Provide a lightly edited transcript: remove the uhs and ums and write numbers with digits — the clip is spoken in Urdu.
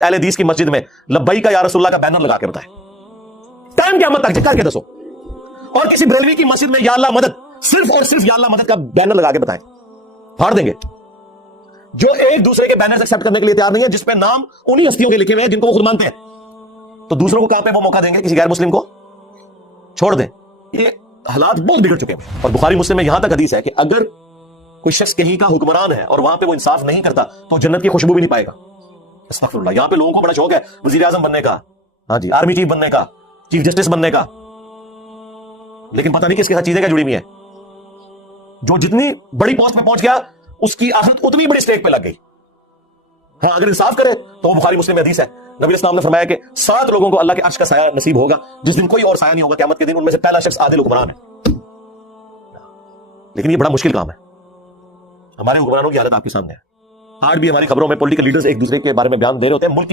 اہل حدیث کی مسجد میں لبیک یا رسول اللہ کا بینر لگا کے بتائیں, ٹائم قیامت تک کر کے دسو. اور کسی بریلوی کی مسجد میں یا اللہ مدد, صرف اور صرف یا اللہ مدد کا بینر لگا کے بتائیں, پھاڑ دیں گے. جو ایک دوسرے کے بینر ایکسپٹ کرنے کے لیے تیار نہیں ہے, جس پہ نام انہی ہستیوں کے لکھے ہوئے ہیں جن کو وہ خود مانتے ہیں, تو دوسروں کو کہاں پہ وہ موقع دیں گے کسی غیر مسلم کو؟ چھوڑ دیں. یہ حالات بہت بگڑ چکے ہیں. اور بخاری مسلم میں یہاں تک حدیث ہے کہ اگر کوئی شخص کہیں کا حکمران ہے اور وہاں پہ وہ انصاف نہیں کرتا تو جنت کی خوشبو بھی نہیں پائے گا. استغفر اللہ. یہاں پہ لوگوں کو بڑا شوق ہے وزیر اعظم بننے کا, ہاں جی, آرمی چیف بننے کا, چیف جسٹس بننے کا, لیکن پتہ نہیں کس کے ساتھ چیزیں کیا جڑی ہوئی ہیں. جو جتنی بڑی پوسٹ پہ پہنچ گیا اس کی آخرت اتنی بڑی اسٹیک پہ لگ گئی. ہاں اگر انصاف کرے تو وہ بخاری مسلم میں حدیث ہے, نبی اسلام نے فرمایا کہ 7 لوگوں کو اللہ کے عرش کا سایہ نصیب ہوگا جس دن کوئی اور سایہ نہیں ہوگا قیامت کے دن. ان میں سے پہلا شخص عادل حکمران ہے. لیکن یہ بڑا مشکل کام ہے. ہمارے حکمرانوں کی حالت آپ کے سامنے ہے. آج بھی ہماری خبروں میں پولیٹیکل لیڈرز ایک دوسرے کے بارے میں بیان دے رہے ہوتے ہیں, ملک